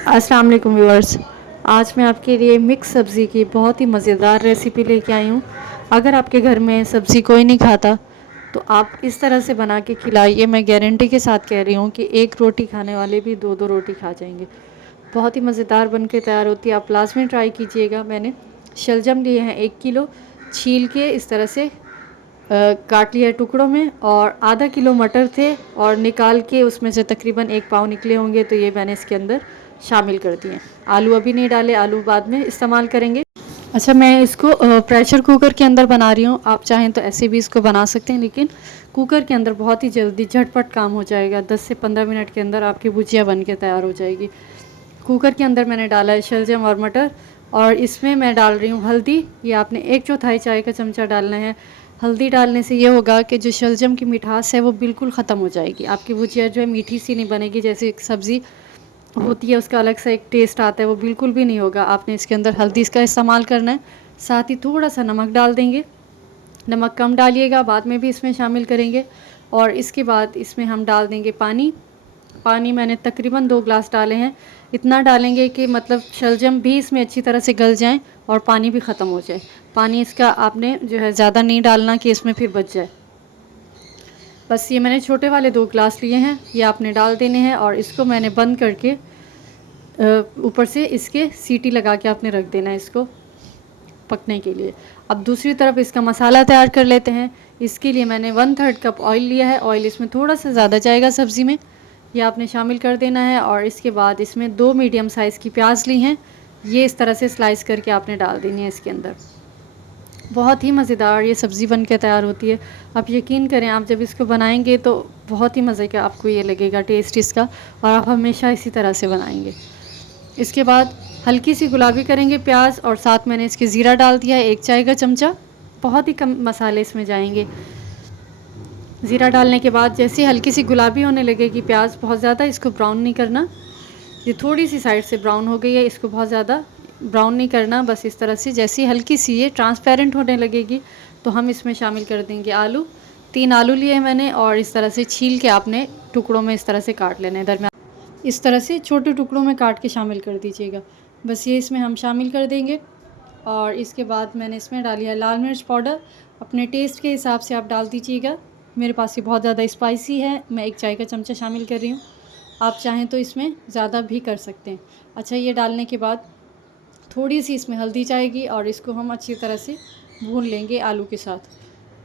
अस्सलाम वालेकुम व्यूअर्स। आज मैं आपके लिए मिक्स सब्ज़ी की बहुत ही मज़ेदार रेसिपी लेके आई हूँ। अगर आपके घर में सब्ज़ी कोई नहीं खाता तो आप इस तरह से बना के खिलाइए। मैं गारंटी के साथ कह रही हूँ कि एक रोटी खाने वाले भी दो दो रोटी खा जाएंगे। बहुत ही मज़ेदार बन के तैयार होती है, आप लाजमी ट्राई कीजिएगा। मैंने शलजम लिए हैं 1 किलो, छील के इस तरह से काट लिया टुकड़ों में, और आधा किलो मटर थे और निकाल के उसमें से तकरीबन 1 पाव निकले होंगे, तो ये मैंने इसके अंदर शामिल कर दिए। आलू अभी नहीं डाले, आलू बाद में इस्तेमाल करेंगे। अच्छा, मैं इसको प्रेशर कुकर के अंदर बना रही हूँ। आप चाहें तो ऐसे भी इसको बना सकते हैं, लेकिन कुकर के अंदर बहुत ही जल्दी झटपट काम हो जाएगा। 10 से 15 मिनट के अंदर आपकी भुजिया बन के तैयार हो जाएगी। कुकर के अंदर मैंने डाला है शलजम और मटर, और इसमें मैं डाल रही हूँ हल्दी। ये आपने 1/4 चाय का चमचा डालना है। हल्दी डालने से ये होगा कि जो शलजम की मिठास है वो बिल्कुल ख़त्म हो जाएगी। आपकी भुजिया जो है मीठी सी नहीं बनेगी, जैसे एक सब्ज़ी होती है उसका अलग सा एक टेस्ट आता है, वो बिल्कुल भी नहीं होगा। आपने इसके अंदर हल्दी इसका इस्तेमाल करना है, साथ ही थोड़ा सा नमक डाल देंगे। नमक कम डालिएगा, बाद में भी इसमें शामिल करेंगे। और इसके बाद इसमें हम डाल देंगे पानी। पानी मैंने तकरीबन 2 गिलास डाले हैं। इतना डालेंगे कि मतलब शलजम भी इसमें अच्छी तरह से गल जाएं और पानी भी ख़त्म हो जाए। पानी इसका आपने जो है ज़्यादा नहीं डालना कि इसमें फिर बच जाए। बस ये मैंने छोटे वाले 2 गिलास लिए हैं, ये आपने डाल देने हैं, और इसको मैंने बंद करके ऊपर से इसके सीटी लगा के आपने रख देना है इसको पकने के लिए। अब दूसरी तरफ इसका मसाला तैयार कर लेते हैं। इसके लिए मैंने 1/3 कप ऑयल लिया है। ऑयल इसमें थोड़ा सा ज़्यादा जाएगा सब्ज़ी में, ये आपने शामिल कर देना है। और इसके बाद इसमें 2 मीडियम साइज़ की प्याज ली हैं, ये इस तरह से स्लाइस करके आपने डाल देनी है इसके अंदर। बहुत ही मज़ेदार ये सब्ज़ी बन के तैयार होती है। आप यकीन करें, आप जब इसको बनाएंगे तो बहुत ही मज़े का आपको ये लगेगा टेस्ट इसका, और आप हमेशा इसी तरह से बनाएंगे। इसके बाद हल्की सी गुलाबी करेंगे प्याज, और साथ मैंने इसके ज़ीरा डाल दिया है 1 चाय का चमचा। बहुत ही कम मसाले इसमें जाएंगे। ज़ीरा डालने के बाद जैसे हल्की सी गुलाबी होने लगेगी प्याज, बहुत ज़्यादा इसको ब्राउन नहीं करना। ये थोड़ी सी साइड से ब्राउन हो गई है, इसको बहुत ज़्यादा ब्राउन नहीं करना। बस इस तरह से जैसी हल्की सी ये ट्रांसपेरेंट होने लगेगी तो हम इसमें शामिल कर देंगे आलू। 3 आलू लिए हैं मैंने, और इस तरह से छील के आपने टुकड़ों में इस तरह से काट लेने हैं दरमियान। इस तरह से छोटे टुकड़ों में काट के शामिल कर दीजिएगा। बस ये इसमें हम शामिल कर देंगे। और इसके बाद मैंने इसमें डाली है लाल मिर्च पाउडर। अपने टेस्ट के हिसाब से आप डाल दीजिएगा। मेरे पास ये बहुत ज़्यादा स्पाइसी है, मैं 1 चाय का चमचा शामिल कर रही हूँ। आप चाहें तो इसमें ज़्यादा भी कर सकते हैं। अच्छा, ये डालने के बाद थोड़ी सी इसमें हल्दी जाएगी, और इसको हम अच्छी तरह से भून लेंगे आलू के साथ।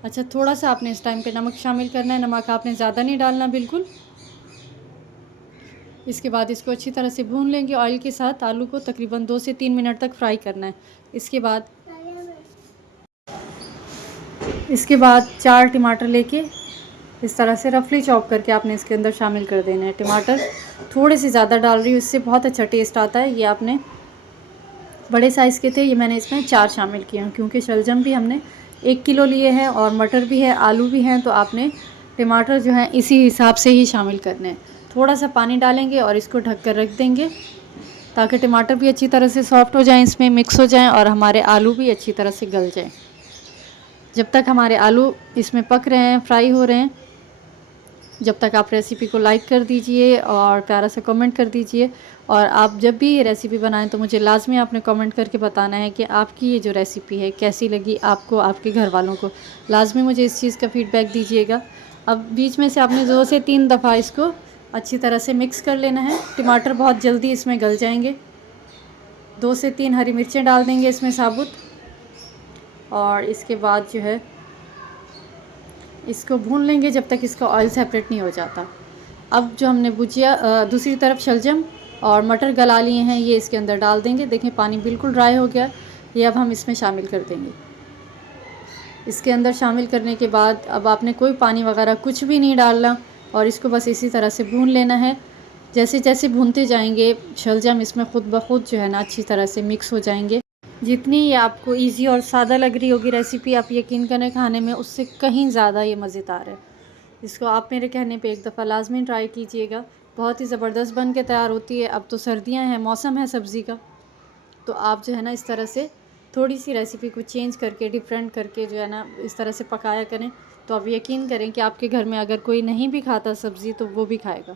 अच्छा, थोड़ा सा आपने इस टाइम पे नमक शामिल करना है। नमक आपने ज़्यादा नहीं डालना बिल्कुल। इसके बाद इसको अच्छी तरह से भून लेंगे ऑयल के साथ। आलू को तकरीबन 2 से 3 मिनट तक फ्राई करना है। इसके बाद 4 टमाटर लेके इस तरह से रफली चॉप करके आपने इसके अंदर शामिल कर देना है। टमाटर थोड़े से ज़्यादा डाल रही हूँ, इससे बहुत अच्छा टेस्ट आता है। ये आपने बड़े साइज़ के थे, ये मैंने इसमें 4 शामिल किए हैं, क्योंकि शलजम भी हमने 1 किलो लिए हैं और मटर भी है, आलू भी हैं, तो आपने टमाटर जो हैं इसी हिसाब से ही शामिल करने हैं। थोड़ा सा पानी डालेंगे और इसको ढक कर रख देंगे, ताकि टमाटर भी अच्छी तरह से सॉफ्ट हो जाएं, इसमें मिक्स हो जाएं, और हमारे आलू भी अच्छी तरह से गल जाएं। जब तक हमारे आलू इसमें पक रहे हैं, फ्राई हो रहे हैं, जब तक आप रेसिपी को लाइक कर दीजिए और प्यारा सा कमेंट कर दीजिए। और आप जब भी ये रेसिपी बनाएं तो मुझे लाजमी आपने कमेंट करके बताना है कि आपकी ये जो रेसिपी है कैसी लगी आपको, आपके घर वालों को। लाजमी मुझे इस चीज़ का फ़ीडबैक दीजिएगा। अब बीच में से आपने 2 से 3 दफ़ा इसको अच्छी तरह से मिक्स कर लेना है। टमाटर बहुत जल्दी इसमें गल जाएंगे। 2 से 3 हरी मिर्चें डाल देंगे इसमें साबुत, और इसके बाद जो है इसको भून लेंगे जब तक इसका ऑयल सेपरेट नहीं हो जाता। अब जो हमने भुजिया दूसरी तरफ शलजम और मटर गला लिए हैं, ये इसके अंदर डाल देंगे। देखें, पानी बिल्कुल ड्राई हो गया। ये अब हम इसमें शामिल कर देंगे। इसके अंदर शामिल करने के बाद अब आपने कोई पानी वगैरह कुछ भी नहीं डालना, और इसको बस इसी तरह से भून लेना है। जैसे जैसे भूनते जाएंगे शलजम इसमें ख़ुद ब खुद जो है ना अच्छी तरह से मिक्स हो जाएंगे। जितनी ये आपको इजी और सादा लग रही होगी रेसिपी, आप यकीन करें खाने में उससे कहीं ज़्यादा ये मज़ेदार है। इसको आप मेरे कहने पे एक दफ़ा लाजमी ट्राई कीजिएगा। बहुत ही ज़बरदस्त बन के तैयार होती है। अब तो सर्दियां हैं, मौसम है सब्ज़ी का, तो आप जो है ना इस तरह से थोड़ी सी रेसिपी को चेंज करके, डिफरेंट करके जो है ना इस तरह से पकाया करें, तो आप यकीन करें कि आपके घर में अगर कोई नहीं भी खाता सब्ज़ी तो वो भी खाएगा।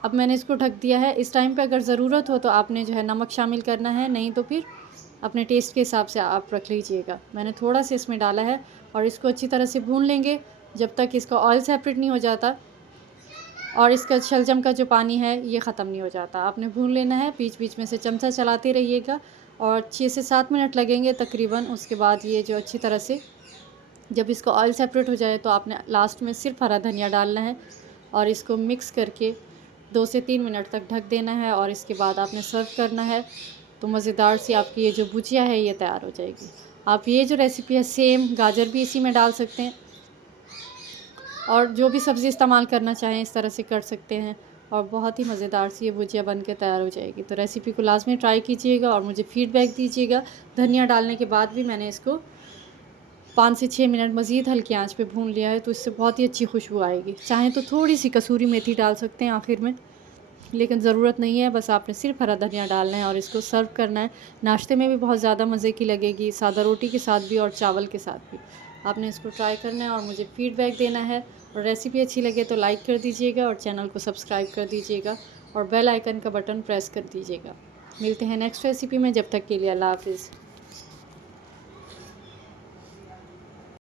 अब मैंने इसको ढक दिया है। इस टाइम पे अगर ज़रूरत हो तो आपने जो है नमक शामिल करना है, नहीं तो फिर अपने टेस्ट के हिसाब से आप रख लीजिएगा। मैंने थोड़ा सा इसमें डाला है और इसको अच्छी तरह से भून लेंगे जब तक इसका ऑयल सेपरेट नहीं हो जाता और इसका शलजम का जो पानी है ये ख़त्म नहीं हो जाता। आपने भून लेना है, बीच बीच में से चमचा चलाते रहिएगा और 6 से 7 मिनट लगेंगे तकरीबन। उसके बाद ये जो अच्छी तरह से जब इसका ऑयल सेपरेट हो जाए तो आपने लास्ट में सिर्फ हरा धनिया डालना है और इसको मिक्स करके 2 से 3 मिनट तक ढक देना है और इसके बाद आपने सर्व करना है। तो मज़ेदार सी आपकी ये जो भुजिया है ये तैयार हो जाएगी। आप ये जो रेसिपी है सेम गाजर भी इसी में डाल सकते हैं और जो भी सब्ज़ी इस्तेमाल करना चाहें इस तरह से कर सकते हैं और बहुत ही मज़ेदार सी ये भुजिया बन के तैयार हो जाएगी। तो रेसिपी को लाजमी ट्राई कीजिएगा और मुझे फ़ीडबैक दीजिएगा। धनिया डालने के बाद भी मैंने इसको 5 से 6 मिनट मज़ीद हल्की आंच पे भून लिया है, तो इससे बहुत ही अच्छी खुशबू आएगी। चाहें तो थोड़ी सी कसूरी मेथी डाल सकते हैं आखिर में, लेकिन ज़रूरत नहीं है। बस आपने सिर्फ हरा धनिया डालना है और इसको सर्व करना है। नाश्ते में भी बहुत ज़्यादा मज़े की लगेगी, सादा रोटी के साथ भी और चावल के साथ भी। आपने इसको ट्राई करना है और मुझे फ़ीडबैक देना है। और रेसिपी अच्छी लगे तो लाइक कर दीजिएगा और चैनल को सब्सक्राइब कर दीजिएगा और बेल आइकन का बटन प्रेस कर दीजिएगा। मिलते हैं नेक्स्ट रेसिपी में, जब तक के लिए अल्लाह हाफ़िज़।